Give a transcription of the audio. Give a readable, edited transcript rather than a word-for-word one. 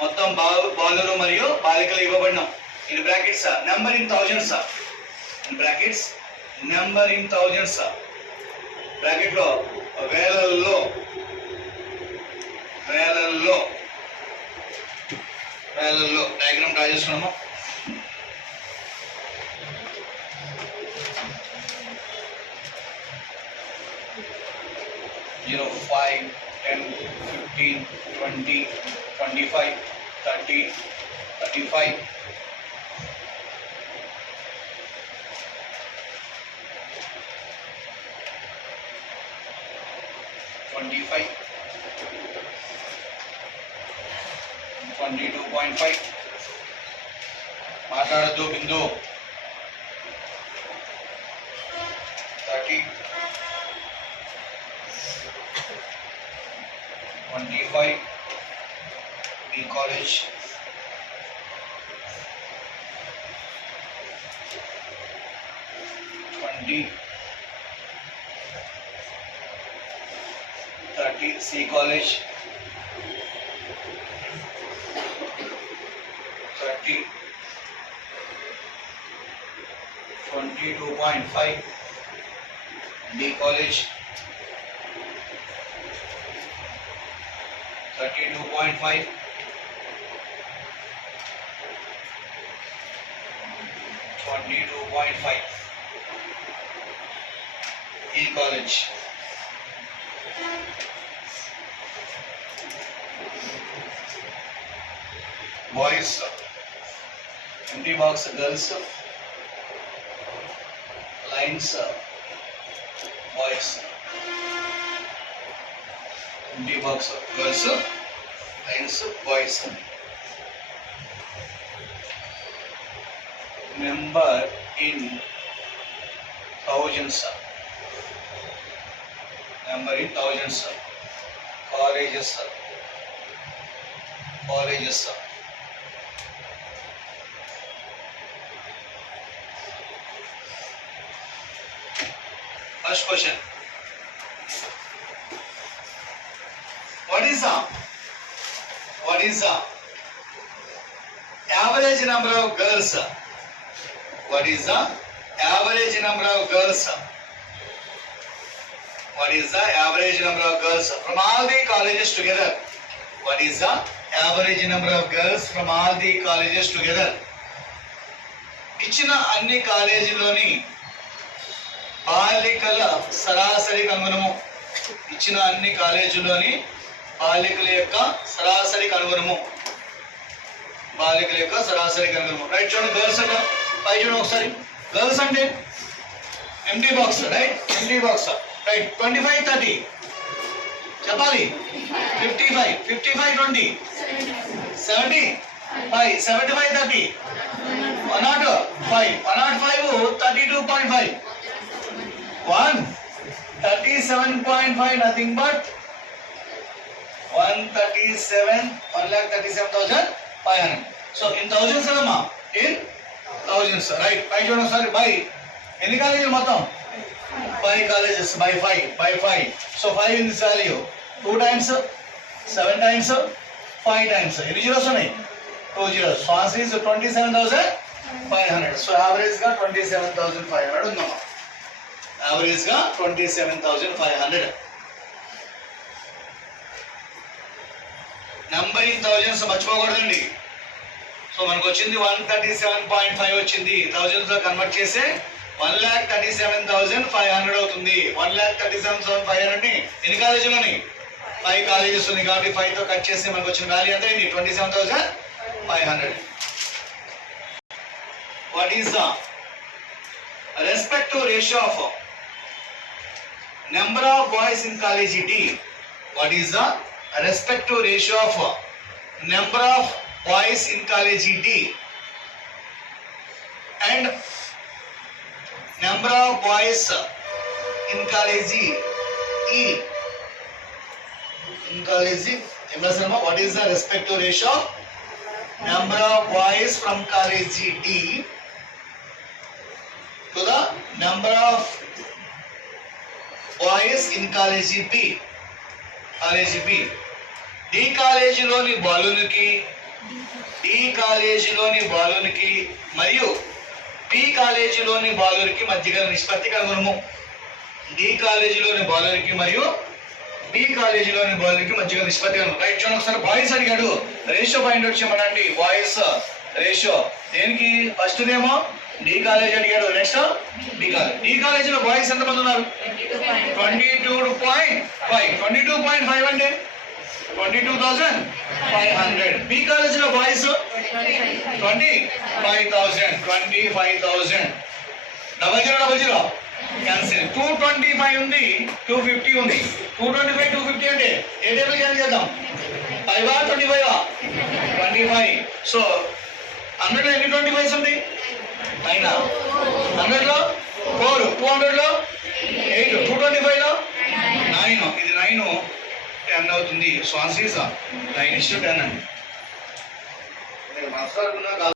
మొత్తం బాలురు మరియు బాలికలు ఇవ్వబడిన in brackets number in thousands in brackets number in thousands bracket లో వేలల్లో వేలల్లో వేలల్లో డయాగ్రామ్ డ్రా చేసుకున్నాము. జీరో 5 10 15 20 25 30 35 25 22.5 మాట్లాడద్దు బిందు 30 25 B college 20 30 C college 30 22.5 B college 32.5 22.5 E college boys empty box girls lines boys empty box girls lines boys number in thousands number in thousands colleges first question what is the average number of girls what is the average number of girls what is the average number of girls from all the colleges together what is the average number of girls from all the colleges together ఇచ్చిన అన్ని కాలేజీలోని బాలికల సరాసరి కనుగొనము ఇచ్చిన అన్ని కాలేజీలోని బాలికల యొక్క సరాసరి కనుగొనము రైట్ చూడండి గర్ల్స్ అంటే పై చూడండి ఒకసారి గర్ల్స్ అంటే empty box right empty box right 25 30 చెప్పాలి 55 20 70 5 75 30 105 32.5 137.5 nothing but 1,37,500. So in thousands ma in thousands right by చూడండి ఒకసారి by ఎన్ని కాలేజీలు మొత్తం 5 colleges by 5 so 5 in this value 2 times 7 times 5 times ఎన్ని జీరోస్ ఉన్నాయి 2 zeros so answer is 27,500 so average గా 27,500 ఉందమ్మా average గా 27,500 నెంబర్ ఇన్ థౌజండ్స్ మర్చిపోకూడదండి సో మనకు వచ్చింది 137.5 వచ్చింది థౌజండ్స్ లో కన్వర్ట్ చేస్తే 1,37,500 అవుతుంది 1,37,500 ని ఎన్ని కాలేజీలోని 5 కాలేజెస్ ఉన్నాయి కాబట్టి 5 తో కట్ చేస్తే మనకు వచ్చిన వాల్యూ ఎంత అయింది 27,500 what is the respective ratio of number of boys in college D what is the respective ratio of number of boys in college D and number of boys in college E in college what is the respective ratio of number of boys from college D to the number of boys in college B D కాలేజీలోని బాలులకి D కాలేజీలోని బాలునికి మరియు B కాలేజీలోని బాలురికి మధ్య గల నిష్పత్తి కనుగొనము. డి కాలేజీలోని బాలురికి మరియు బి కాలేజీలోని బాలురికి మధ్య గల నిష్పత్తి కనుగొనము. రైట్, చూడండి ఒకసారి. బాయ్స్ అడిగాడు, రేషియో పాయింట్ అవుట్ చేయమనండి. బాయ్స్ రేషియో దేనికి? ఫస్ట్ ఏమో డి కాలేజ్ అడిగాడు, నెక్స్ట్ బి కాలేజ్. డి కాలేజీలో బాయ్స్ ఎంతమంది ఉన్నారు? 22.5. 22.5 అంటే 22,500. బి కాలేజీలో బాయ్స్ 25,000. 25,000. 0000 క్యాన్సిల్. 225 ఉంది, 250 ఉంది. 225, 250 అంటే ఏ టేబుల్ క్యాన్సిల్ చేద్దాం? 5 25 25. సో 100 లో ఎన్ని 25s ఉంది? 9. 100 లో 4, 200 లో 8, 225 లో 9. ఇది 9 10 అవుతుంది. సో ఆన్సర్ 9:10 అండి.